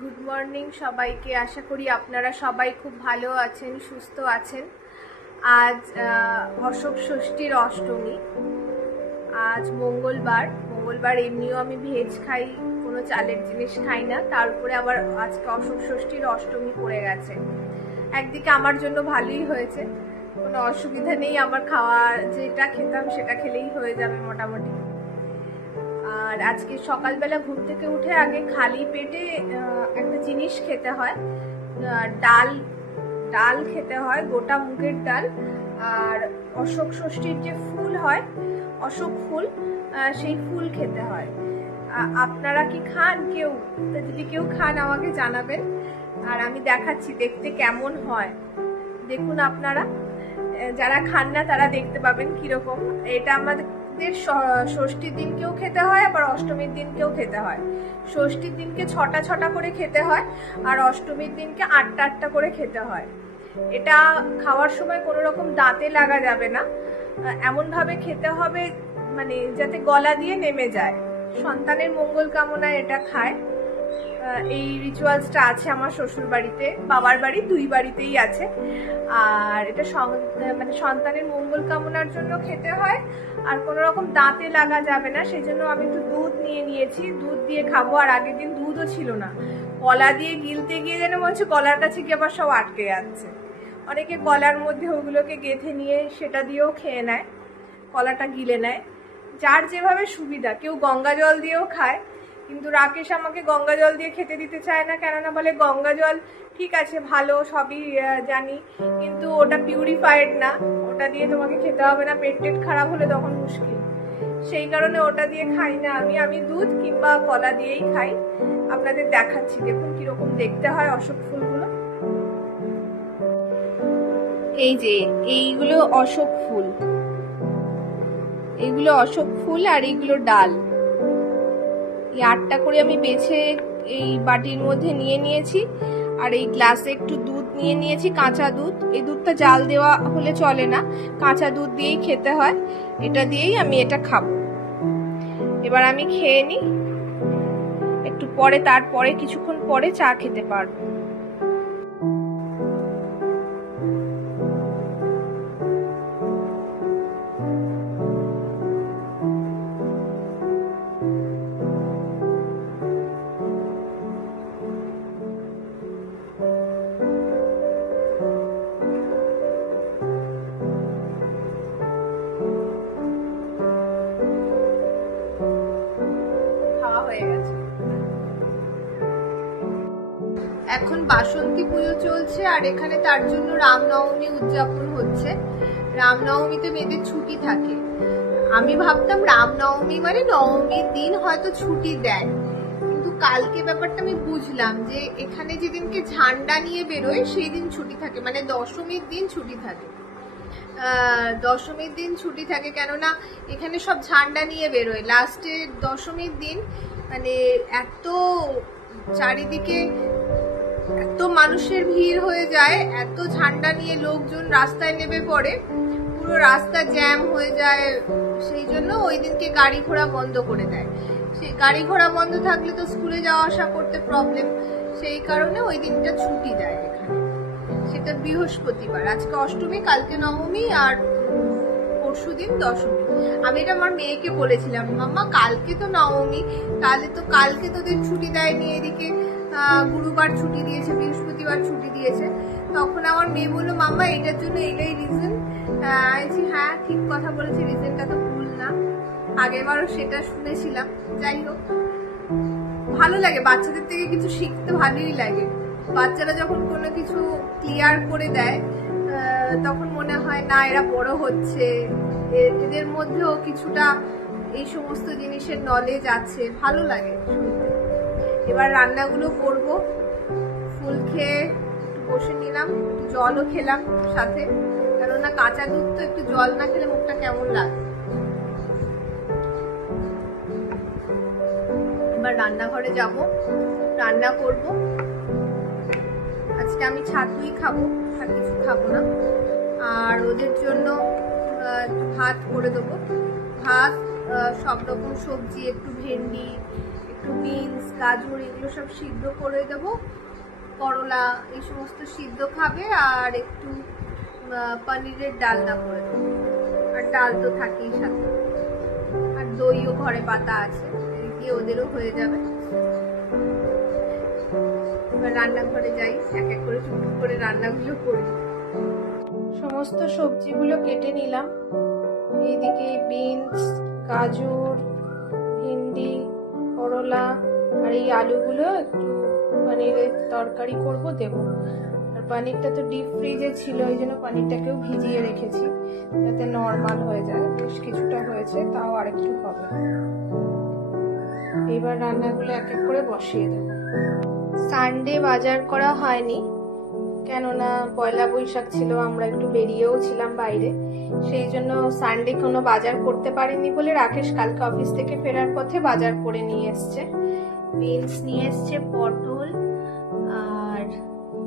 Good morning সবাইকে। আশা করি আপনারা সবাই খুব ভালো আছেন, সুস্থ আছেন। আজ অশোক ষষ্ঠীর অষ্টমী। আজ মঙ্গলবার এমনিও আমি ভেজ খাই, কোনো চালের জিনিস খাই না। তার উপরে আবার আজকে অশোক ষষ্ঠীর অষ্টমী পড়ে গেছে। একদিকে আমার জন্য ভালোই হয়েছে, কোনো অসুবিধা নেই। আমার খাওয়া যেটা খেতাম সেটা খেলেই হয়ে যাবে মোটামুটি। আর আজকে সকালবেলা ঘুম থেকে উঠে আগে খালি পেটে একটা জিনিস খেতে হয়, ডাল খেতে হয়, গোটা মুগের ডাল। আর অশোক ষষ্ঠীর যে ফুল হয়, অশোক ফুল, সেই ফুল খেতে হয়। আপনারা কি খান? কেউ যদি কেউ খান আমাকে জানাবেন, আর আমি দেখাচ্ছি দেখতে কেমন হয়। দেখুন আপনারা, যারা খান না তারা দেখতে পাবেন কিরকম। এটা আমাদের ষষ্ঠীর দিনকেও খেতে হয়, আবার অষ্টমীর দিনকেও খেতে হয়। ষষ্ঠীর দিনকে 6টা করে খেতে হয়, আর অষ্টমীর দিনকে 8টা করে খেতে হয়। এটা খাওয়ার সময় কোনো রকম দাঁতে লাগা যাবে না, এমন ভাবে খেতে হবে মানে যাতে গলা দিয়ে নেমে যায়। সন্তানের মঙ্গল কামনায় এটা খায়। এই রিচুয়ালসটা আছে আমার শ্বশুর বাড়িতে, বাবার বাড়ি, দুই বাড়িতেই আছে। আর এটা মানে সন্তানের মঙ্গল কামনার জন্য খেতে হয়, আর কোনো রকম দাঁতে লাগা যাবে না। সেই জন্য আমি একটু দুধ নিয়ে নিয়েছি, দুধ দিয়ে খাবো। আর আগের দিন দুধও ছিল না, কলা দিয়ে গিলতে গিয়ে যেন মনে হচ্ছে কলার কাছে গিয়ে আবার সব আটকে যাচ্ছে। অনেকে কলার মধ্যে ওগুলোকে গেঁথে নিয়ে সেটা দিয়েও খেয়ে নেয়, কলাটা গিলে নেয়, যার যেভাবে সুবিধা। কেউ গঙ্গা জল দিয়েও খায়, কিন্তু রাকেশ আমাকে গঙ্গা জল দিয়ে খেতে দিতে চায় না। কেননা বলে গঙ্গা জল ঠিক আছে ভালো, সবই জানি, কিন্তু ওটা পিউরিফাইড না, ওটা দিয়ে তোমাকে খেতে হবে না, পেট খারাপ হলে তখন মুশকিল। সেই কারণে ওটা দিয়ে খাই না আমি দুধ কিংবা কলা দিয়েই খাই। আপনাদের দেখাচ্ছি, দেখুন কিরকম দেখতে হয় অশোক ফুলগুলো। এই যে এইগুলো অশোক ফুল, এইগুলো অশোক ফুল, আর এইগুলো ডাল। এই 8টা করে আমি বেছে এই বাটির মধ্যে নিয়ে নিয়েছি। আর এই গ্লাসে একটু দুধ নিয়ে নিয়েছি, কাঁচা দুধ। এই দুধটা জাল দেওয়া হলে চলে না, কাঁচা দুধ দিয়েই খেতে হয়। এটা দিয়েই আমি এটা খাবো। এবার আমি খেয়ে নিই, একটু পরে, তারপরে কিছুক্ষণ পরে চা খেতে পারবো। এখন বাসন্তী পুজো চলছে, আর এখানে তার জন্য রামনবমী উদযাপন হচ্ছে। রামনবমীতে মেয়েদের ছুটি থাকে। আমি ভাবতাম রামনবমী মানে নবমীর দিন হয়তো ছুটি দেয়, কিন্তু কালকে ব্যাপারটা আমি বুঝলাম যে এখানে যেদিনকে ঝান্ডা নিয়ে বেরোয় সেই দিন ছুটি থাকে, মানে দশমীর দিন ছুটি থাকে। দশমীর দিন ছুটি থাকে, কেননা এখানে সব ঝান্ডা নিয়ে বেরোয় লাস্টে দশমীর দিন। মানে এত চারিদিকে এত মানুষের ভিড় হয়ে যায়, এত ঝান্ডা নিয়ে লোকজন রাস্তায় নেমে পড়ে, পুরো রাস্তা জ্যাম হয়ে যায়। সেই জন্য ওই দিনকে গাড়ি ঘোড়া বন্ধ করে দেয়। সেই গাড়ি ঘোড়া বন্ধ থাকলে তো স্কুলে যাওয়া আসা করতে প্রবলেম, সেই কারণে ওই দিনটা ছুটি দেয় এখানে। সেটা বৃহস্পতিবার। আজকে অষ্টমী, কালকে নবমী, আর পরশুদিন দশমী। আমি এটা আমার মেয়েকে বলেছিলাম, মাম্মা কালকে তো নবমী, তাহলে তো কালকে তোদের ছুটি দেয়নি, এদিকে গুরুবার ছুটি দিয়েছে, বৃহস্পতিবার ছুটি দিয়েছে। তখন আমার মেয়ে বললো, মাম্মা এটার জন্য এটাই রিজন। হ্যাঁ ঠিক কথা বলেছি, রিজনটা তো ভুল না, আগেরবারও সেটা শুনেছিলাম। যাই হোক, ভালো লাগে, বাচ্চাদের থেকে কিছু শিখতে ভালোই লাগে। বাচ্চারা যখন কোনো কিছু ক্লিয়ার করে দেয় তখন মনে হয় না এরা বড় হচ্ছে, এদের মধ্যেও কিছুটা এই সমস্ত জিনিসের নলেজ আছে, ভালো লাগে শুনতে। এবার রান্নাগুলো করবো। ফুল খেয়ে একটু বসে নিলাম, একটু জলও খেলাম সাথে, কেননা কাঁচা দুধ তো, একটু জল না খেলে মুখটা কেমন লাগে। এবার রান্নাঘরে যাব, রান্না করব। আজকে আমি ছাতুই খাবো, আর কিছু খাবো না। আর ওদের জন্য ভাত করে দেবো। ভাত, সব রকম সবজি, একটু ভেন্ডি, একটু একটু বিনস, গাজর এগুলো সব সিদ্ধ করে দেবো, করলা এই সমস্ত সিদ্ধ খাবে, আর একটু পনিরের ডালনা করে দেবো। আর ডাল তো থাকেই সাথে, আর দইও ঘরে পাতা আছে, দিয়ে ওদেরও হয়ে যাবে। এবার রান্নাঘরে যাই, এক এক করে টুকটুক করে রান্নাগুলো করি। সমস্ত সবজিগুলো কেটে নিলাম। এইদিকে বিনস, গাজর, ভিন্ডি, করলা আর এই আলুগুলো একটু পনিরের তরকারি করব, দেবো। আর পনিরটা তো ডিপ ফ্রিজে ছিল, ওই জন্য পনিরটাকেও ভিজিয়ে রেখেছি যাতে নর্মাল হয়ে যায়। বেশ কিছুটা হয়েছে, তাও আরেকটু হবে। এবার রান্নাগুলো এক এক করে বসিয়ে দেবো। সানডে বাজার করা হয়নি, কেননা পয়লা বৈশাখ ছিল, আমরা একটু বেরিয়েও ছিলাম বাইরে, সেই জন্য সানডে কোনো বাজার করতে পারিনি বলে রাকেশ কালকে অফিস থেকে ফেরার পথে বাজার করে নিয়ে এসছে। বিনস নিয়ে এসছে, পটল আর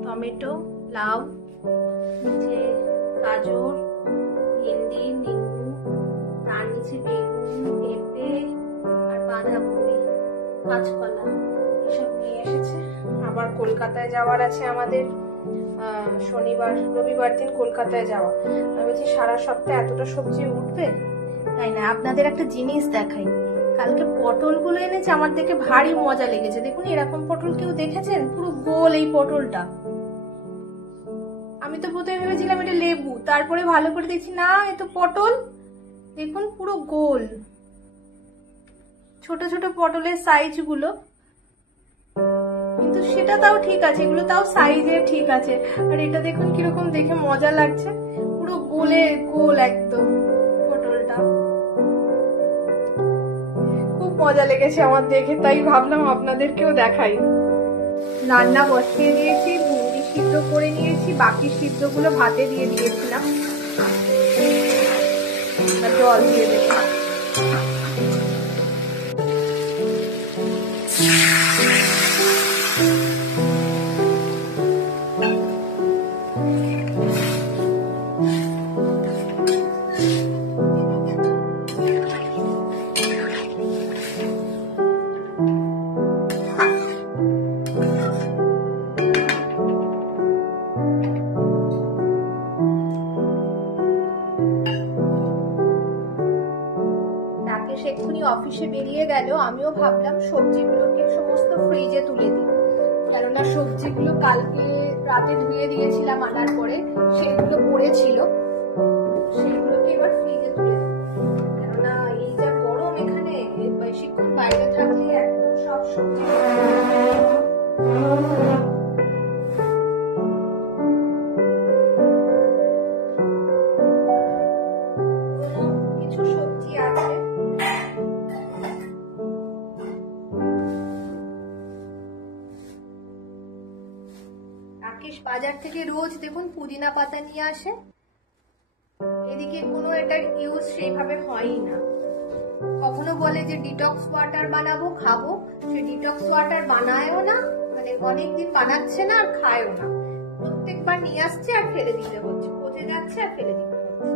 টমেটো, লাউ, নিচে গাজর, ভেন্ডি, নিম্বু, তার নিচে বেগুন, পেঁপে আর বাঁধাকপি, কাঁচকলা এসব নিয়ে এসেছে। আবার কলকাতায় যাওয়ার আছে আমাদের, শনিবার রবিবার দিন কলকাতায় যাওয়া। আমি বলছি সারা সপ্তাহে এতটা সবজি উঠবে, তাই না। আপনাদের একটা জিনিস দেখাই, কালকে পটলগুলো এনেছে, আমার দেখে ভারী মজা লেগেছে। দেখুন এরকম পটল কেউ দেখেছেন? পুরো গোল এই পটলটা। আমি তো প্রথমে ভেবেছিলাম এটা লেবু, তারপরে ভালো করে দেখছি না, এ তো পটল। দেখুন পুরো গোল, ছোট ছোট পটলের সাইজ গুলো, কিন্তু সেটা তাও ঠিক আছে, এগুলো তাও সাইজে ঠিক আছে। আর এটা দেখুন কিরকম দেখে মজা লাগছে, পুরো গোলে গোল একদম পটলটা। খুব মজা লেগেছে আমার দেখে, তাই ভাবলাম আপনাদেরকেও দেখাই। রান্না বসিয়ে দিয়েছি, ভেন্ডি সিদ্ধ করে নিয়েছি, বাকি সিদ্ধগুলো ভাতে দিয়ে দিয়েছিলাম। জল দিয়ে দেবো। এক্ষুনি অফিসে বেরিয়ে গেল, আমিও ভাবলাম সবজিগুলোকে সমস্ত ফ্রিজে তুলে দিই, কেননা সবজিগুলো কালকে রাতে ধুয়ে দিয়েছিলাম আনার পরে, সেগুলো পড়েছিল, সেগুলোকে এবার ফ্রিজে তুলে দিই। কেননা এই যা গরম এখানে, বেশিক্ষণ বাইরে থাকলে একদম সব সবজি বাজার থেকে রোজ দেখুন পুদিনা পাতা নিয়ে আসে, এদিকে কোনো এটার ইউজ সেইভাবে হয়ই না। কখনো বলে যে ডিটক্স ওয়াটার বানাবো খাবো, সে ডিটক্স ওয়াটার বানায়ও না, মানে অনেকদিন বানাচ্ছে না আর খায়ও না, প্রত্যেকবার নিয়ে আসছে আর ফেলে দিতে হচ্ছে, পচে যাচ্ছে আর ফেলে দিতে হচ্ছে।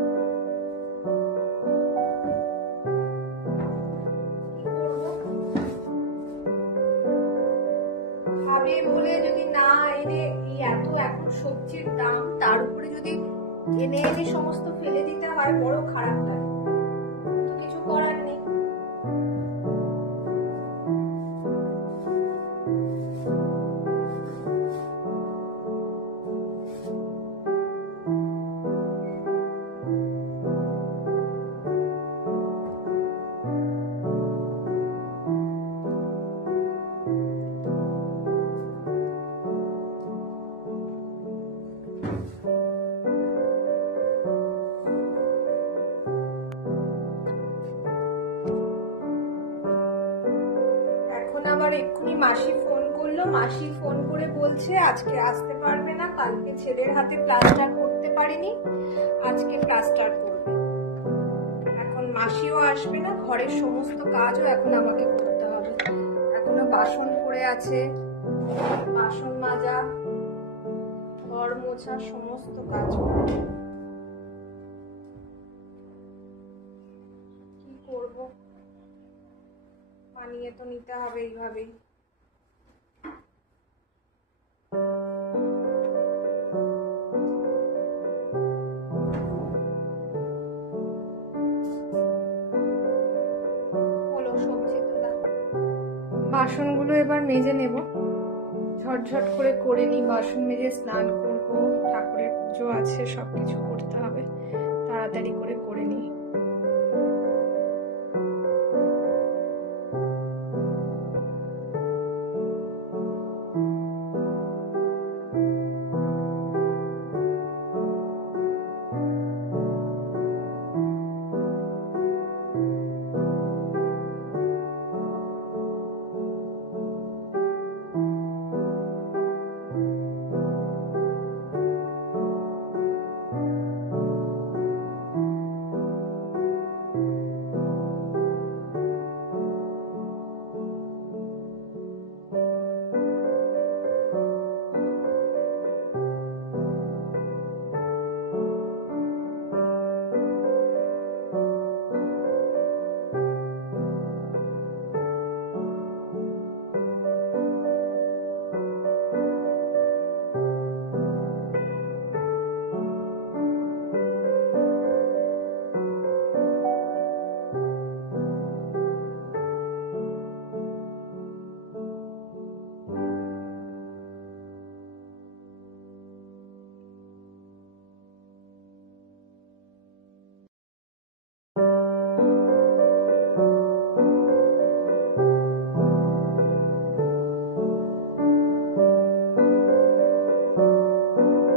খাবে বলে যদি না এনে, এত এখন সবজির দাম, তার উপরে যদি এনে এনে সমস্ত ফেলে দিতে হয়, বড় খারাপ লাগে, কিছু করার নেই। এক্ষুনি মাসি ফোন করলো, মাসি ফোন করে বলছে আজকে আসতে পারবে না, কালকে ছেলের হাতে প্লাস্টার করতে পারিনি, আজকে প্লাস্টার করবে। এখন মাসিও আসবে না, ঘরের সমস্ত কাজও এখন আমাকে করতে হবে। এখনো বাসন পড়ে আছে, বাসন মাজা, ঘর মোছা, সমস্ত কাজ কি করব। নামিয়ে তো নিতে হবে এইভাবেই। হলো সবজি তোলা। বাসনগুলো এবার মেজে নেব, ঝটঝট করে নিই। বাসন মেজে স্নান করব, ঠাকুরের পুজো আছে, সবকিছু করতে হবে, তাড়াতাড়ি করে নিই।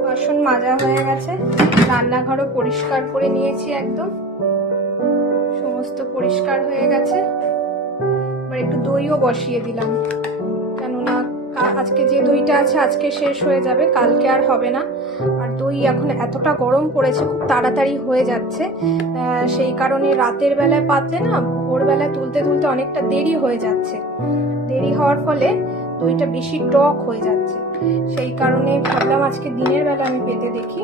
বাসন মাজা হয়ে গেছে, রান্নাঘরও পরিষ্কার করে নিয়েছি, একদম সমস্ত পরিষ্কার হয়ে গেছে। এবার একটু দইও বসিয়ে দিলাম, কেননা আজকে যে দইটা আছে আজকে শেষ হয়ে যাবে, কালকে আর হবে না। আর দই এখন এতটা গরম পড়েছে, খুব তাড়াতাড়ি হয়ে যাচ্ছে, সেই কারণে রাতের বেলায় পাতলে না ভোরবেলায় তুলতে তুলতে অনেকটা দেরি হয়ে যাচ্ছে। দেরি হওয়ার ফলে দইটা বেশি টক হয়ে যাচ্ছে, সেই কারণে ভাবলাম আজকে দিনের বেলা আমি পেতে দেখি।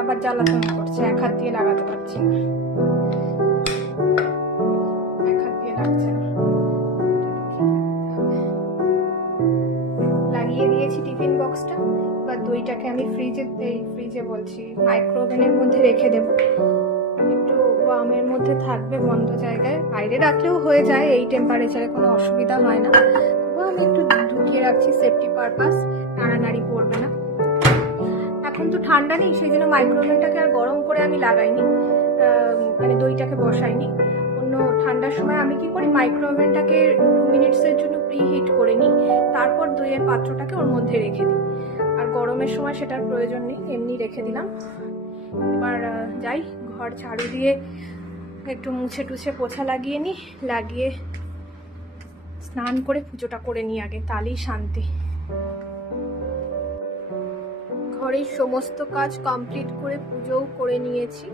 আবার জ্বালাতন করছে, এক হাত দিয়ে লাগাতে পারছি না, এক হাত দিয়ে লাগছে না। লাগিয়ে দিয়েছি টিফিন বক্সটা। এবার দইটাকে আমি ফ্রিজে বলছি মাইক্রোওভেনের মধ্যে রেখে দেবো, একটু ওয়ার্মের মধ্যে থাকবে, বন্ধ জায়গায়। বাইরে রাখলেও হয়ে যায়, এই টেম্পারেচারে কোনো অসুবিধা হয় না। আমি একটু ঢুকিয়ে রাখছি সেফটি পারপাস, নাড়ানাড়ি পড়বে না। এখন তো ঠান্ডা নেই, সেই জন্য মাইক্রোওভেনটাকে আর গরম করে আমি লাগাইনি, মানে দইটাকে বসাইনি। অন্য ঠান্ডার সময় আমি কি করি, মাইক্রোওভেনটাকে 2 মিনিটসের জন্য প্রি হিট করে নিই, তারপর দইয়ের পাত্রটাকে ওর মধ্যে রেখে দিই। আর গরমের সময় সেটার প্রয়োজন নেই, এমনি রেখে দিলাম। এবার যাই, ঘর ঝাড়ু দিয়ে একটু মুছে টুছে পোছা লাগিয়ে নিই, লাগিয়ে স্নান করে পুজোটা করে নিই আগে, তাহলেই শান্তি। ঘরের সমস্ত কাজ কমপ্লিট করে পুজোও করে নিয়েছি।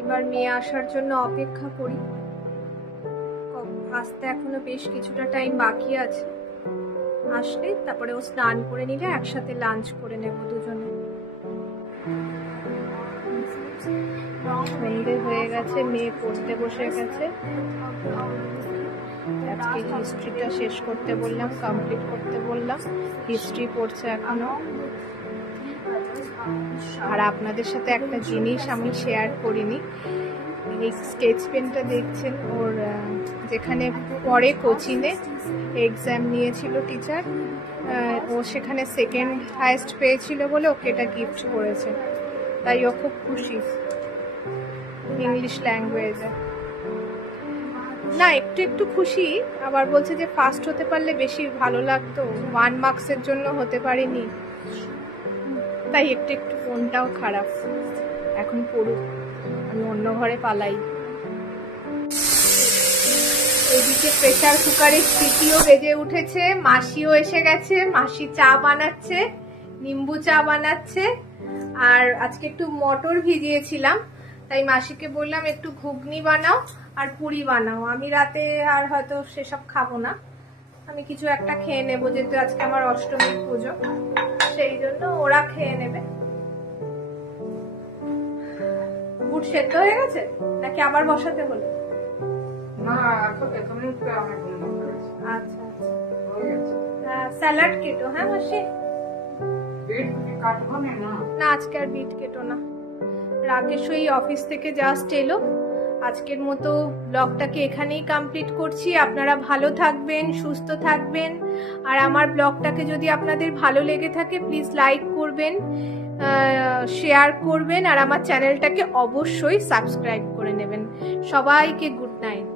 এবার মেয়ে আসার জন্য অপেক্ষা করি, আসতে এখনো বেশ কিছুটা টাইম বাকি আছে। আসলে তারপরে ও স্নান করে নিলে একসাথে লাঞ্চ করে নেব দুজনে। সন্ধে হয়ে গেছে, মেয়ে পড়তে বসে গেছে। আজকে হিস্ট্রিটা শেষ করতে বললাম, কমপ্লিট করতে বললাম, হিস্ট্রি পড়ছে এখনো। আর আপনাদের সাথে একটা জিনিস আমি শেয়ার করিনি, এই স্কেচ পেনটা দেখছেন, ওর যেখানে পরে কোচিংয়ে এক্সাম নিয়েছিল টিচার, ও সেখানে সেকেন্ড হাইয়েস্ট পেয়েছিল বলে ওকে এটা গিফট করেছে, তাই ও খুব খুশি। ইংলিশ ল্যাঙ্গুয়েজে না, একটু একটু খুশি, আবার বলছে যে ফার্স্ট হতে পারলে বেশি ভালো লাগতো, 1 মার্কসের জন্য হতে পারিনি, তাই একটু একটু ফোনটাও খারাপ। এখন পড়ুক, আমি অন্য ঘরে পালাই। এদিকে প্রেসার কুকারের সিটিও বেজে উঠেছে, মাসিও এসে গেছে, মাসি চা বানাচ্ছে, নিম্বু চা বানাচ্ছে। আর আজকে একটু মটর ভিজিয়েছিলাম, তাই মাসিকে বললাম একটু ঘুগনি বানাও আর পুরি বানাও, আমি রাতে আর হয়তো সেসব খাবো না, আমি কিছু একটা খেয়ে নেবো, যেহেতু আজকে আমার অষ্টমীর পুজো, সেই জন্য ওরা খেয়ে নেবে। বুট সেদ্ধ হয়ে গেছে নাকি আবার বসাতে হলো? না, এখনই তো আমি বললাম। আচ্ছা আচ্ছা, স্যালাড কেটো। হ্যাঁ মাসি, বিট কাটবো না। না আজকে আর বিট কেটো না। রাকেশ ওই অফিস থেকে জাস্ট এলো। আজকের মতো ব্লগটাকে এখানেই কমপ্লিট করছি। আপনারা ভালো থাকবেন, সুস্থ থাকবেন। আর আমার ব্লগটাকে যদি আপনাদের ভালো লেগে থাকে প্লিজ লাইক করবেন, শেয়ার করবেন, আর আমার চ্যানেলটাকে অবশ্যই সাবস্ক্রাইব করে নেবেন। সবাইকে গুড নাইট।